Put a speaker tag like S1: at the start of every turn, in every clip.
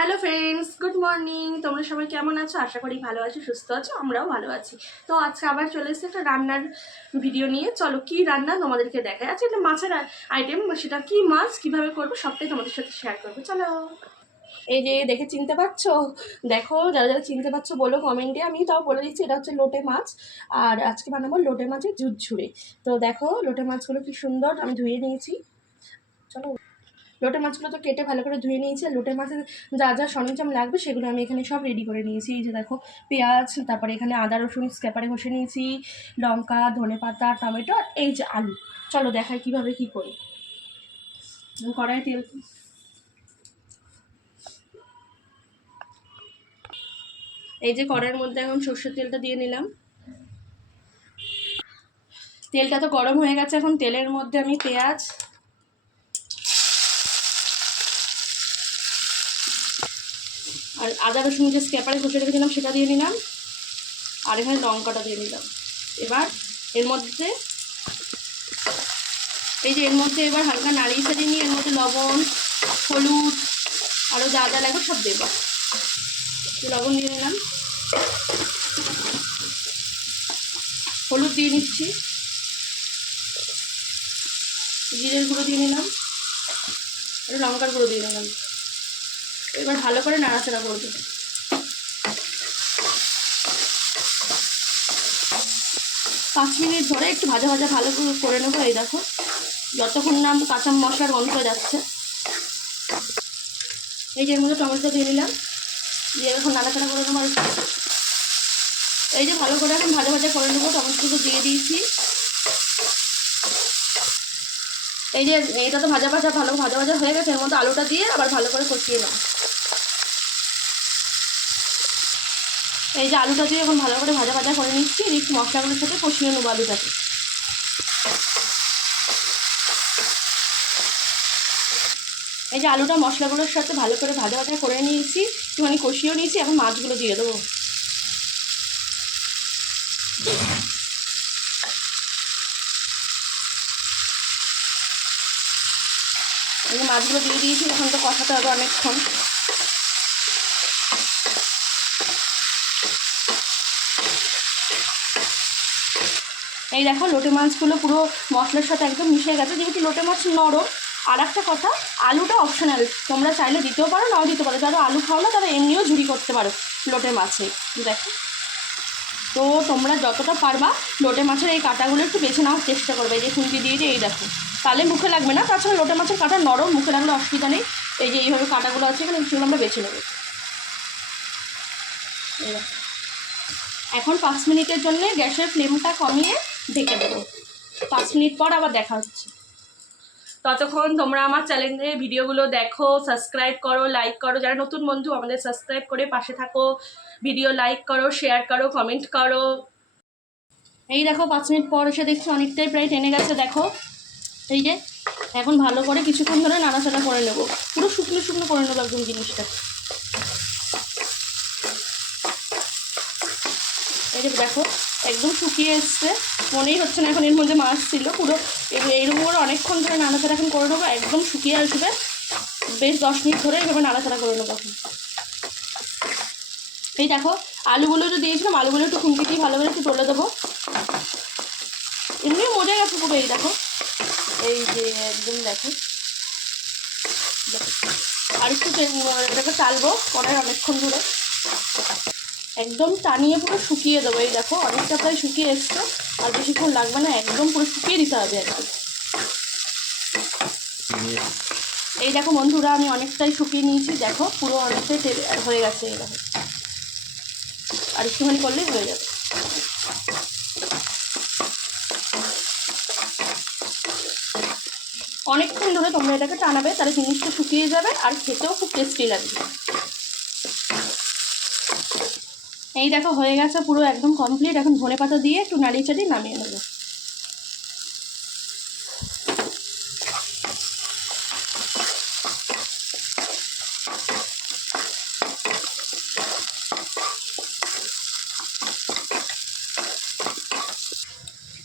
S1: Hello friends good morning তোমরা সবাই কেমন আছো? আশা করি ভালো আছো, সুস্থ আছো, আমরাও ভালো আছি। তো আজকে আবার চলে এসেছে একটা রান্নার ভিডিও নিয়ে। চলো, কি রান্না তোমাদেরকে দেখায় আচ্ছা এটা মাছের আইটেম সেটা কি মাছ, কীভাবে করব, সবটাই তোমাদের সাথে শেয়ার করব। চলো। এই যে, দেখে চিনতে পারছ? দেখো, যারা যারা চিনতে পারছ, বলো কমেন্টে আমি তাও বলে দিচ্ছি, এটা হচ্ছে লোটে মাছ। আর আজকে বানাবো লোটে মাছের ঝুরঝুরে। তো দেখো, লোটে মাছগুলো কি সুন্দর, আমি ধুয়ে নিয়েছি। লোটে মাছগুলো তো কেটে ভালো করে ধুয়ে নিয়েছি, আর লোটে মাছের যা যা সরঞ্জাম লাগবে সেগুলো আমি এখানে সব রেডি করে নিয়েছি। এই যে দেখো, পেঁয়াজ, তারপরে এখানে আদা, রসুন স্ক্যাপারে ঘষে নিয়েছি, লঙ্কা, ধনে পাতা, টমেটো এই যে আলু। চলো দেখাই কীভাবে কি করি। কড়াই তেল। এই যে কড়াইয়ের মধ্যে এখন সর্ষের তেলটা দিয়ে নিলাম। তেলটা তো গরম হয়ে গেছে, এখন তেলের মধ্যে আমি পেঁয়াজ আর আদা রসুন যে স্ক্যাপারে ঘষে রেখেছিলাম, সেটা দিয়ে নিলাম। আর এখানে লঙ্কাটা দিয়ে নিলাম। এবার এর মধ্যে, এই যে এর মধ্যে এবার হালকা নাড়িয়ে সারিয়ে নিয়ে, এর মধ্যে লবণ, হলুদ আরও যা যা লাগবে সব দেবো। লবণ দিয়ে নিলাম। হলুদ দিয়ে নিচ্ছি। জিরের গুঁড়ো দিয়ে নিলাম। আর লঙ্কার গুঁড়ো দিয়ে নিলাম। এবার ভালো করে নাড়াচাড়া করবে পাঁচ মিনিট ধরে একটু ভাজা ভাজা ভালো করে নেব, এই দেখো। যতক্ষণ না কাঁচা মশলার গন্ধ যাচ্ছে। এই যে এর মধ্যে টমেটো দিয়ে নিলাম দিয়ে এখন নাড়াচাড়া করে নেব আর এই যে ভালো করে এখন ভাজা ভাজা করে নেব, টমেটোগুলো দিয়ে দিয়েছি। এই যে এটা তো ভাজা ভাজা, ভালো ভাজা ভাজা হয়ে গেছে, এর মধ্যে আলুটা দিয়ে আবার ভালো করে কষিয়ে নাও। এই যে আলুটা দিয়ে এখন ভালো করে ভাজা ভাজা করে নিচ্ছি আর মশলাগুলোর সাথে কষিয়ে নেব আলুটাকে। এই যে আলুটা মশলাগুলোর সাথে ভালো করে ভাজা ভাজা করে নিয়েছি, একটুখানি কষিয়েও নিয়েছি, এখন মাছগুলো দিয়ে দেবো। এই মাছগুলো দিয়ে দিয়েছি, এখন তো কষাতে হবে অনেকক্ষণ। এই দেখো, লোটে মাছগুলো পুরো মশলার সাথে একদম মিশে গেছে, যেহেতু লোটে মাছ নরম। আর একটা কথা, আলুটা অপশনাল তোমরা চাইলে দিতেও পারো, নাও দিতে পারো। যারা আলু খাও না, তারা এমনিও ঝুড়ি করতে পারো লোটে মাছে। দেখো। তো তোমরা যতটা পারবা, লোটে মাছের এই কাঁটাগুলো একটু বেছে নেওয়ার চেষ্টা করবে। যে খুন্তি দিয়ে যে, এই দেখো। তাহলে মুখে লাগবে না, তাছাড়া লোটে মাছের কাঁটা নরম, মুখে লাগলে অসুবিধা নেই। এই যে এইভাবে কাঁটাগুলো আছে এখানে, সেগুলো আমরা বেছে নেব। এখন পাঁচ মিনিটের জন্য গ্যাসের ফ্লেমটা কমিয়ে ঢেকে দেবো পাঁচ মিনিট পর আবার দেখা হচ্ছে। ততক্ষণ তোমরা আমার চ্যানেলে ভিডিওগুলো দেখো, সাবস্ক্রাইব করো, লাইক করো। যারা নতুন বন্ধু, আমাদের সাবস্ক্রাইব করে পাশে থাকো। ভিডিও লাইক করো, শেয়ার করো, কমেন্ট করো। এই দেখো, পাঁচ মিনিট পর এসে দেখছি, অনেকটাই প্রায় টেনে গেছে। দেখো এই যে, এখন ভালো করে কিছুক্ষণ ধরে নাড়াচাড়া করে নেব। পুরো শুকনো শুকনো করে নেব একদম জিনিসটা। এই যে দেখো, একদম শুকিয়ে এসছে। মনেই হচ্ছে না এখন এর মধ্যে মাছ ছিল। পুরো এইরকম করে অনেকক্ষণ ধরে নাড়াচাড়া এখন করে নেব, একদম শুকিয়ে আসবে। বেশ দশ মিনিট ধরে এইভাবে নাড়াচাড়া করে নেব। এখন এই দেখো, আলুগুলো তো দিয়েছিলাম, আলুগুলো একটু দিয়ে ভালো করে একটু তোলে দেবো। এমনি মজা গেছে পুরো এই দেখো। এই যে একদম দেখো দেখো। আর একটু এটাকে চালবো কড়াই অনেকক্ষণ ধরে। একদম টানিয়ে পুরো শুকিয়ে দেবো। এই দেখো, অনেকটা প্রায় শুকিয়ে এসছো। আর বেশিক্ষণ লাগবে না, একদম পুরো শুকিয়ে দিতে হবে একদম এই দেখো বন্ধুরা, আমি অনেকটাই শুকিয়ে নিয়েছি। দেখো, পুরো অনেকটাই হয়ে গেছে, এই দেখো। আর একটুখানি করলেই হয়ে যাবে। অনেকক্ষণ ধরে তোমরা এটাকে টানাবে, তাহলে জিনিসটা শুকিয়ে যাবে আর খেতেও খুব টেস্টি লাগবে। এই দেখো, হয়ে গেছে পুরো একদম কমপ্লিট এখন ধনে পাতা দিয়ে একটু নাড়িয়ে চাড়ি নামিয়ে নেব।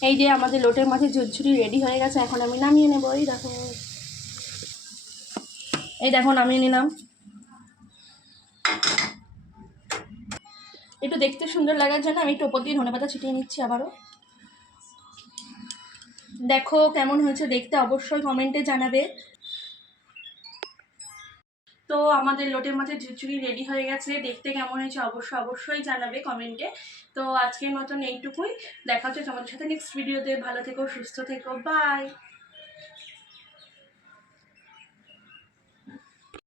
S1: এই যে আমাদের লোটের মাঝে ঝুরঝুরি রেডি হয়ে গেছে, এখন আমি নামিয়ে নেব। এই দেখো। এই দেখো, নামিয়ে নিলাম। একটু দেখতে সুন্দর লাগার জন্য আমি একটু ওপর দিয়ে ধনে পাতা ছিটিয়ে নিচ্ছি আবারও। দেখো কেমন হয়েছে দেখতে, অবশ্যই কমেন্টে জানাবে। তো আমাদের লোটের মাছের ঝুচুড়ি রেডি হয়ে গেছে। দেখতে কেমন হয়েছে অবশ্যই অবশ্যই জানাবে কমেন্টে তো আজকের মতন এইটুকুই। দেখা হচ্ছে তোমাদের সাথে নেক্সট ভিডিওতে ভালো থেকো, সুস্থ থেকো। বাই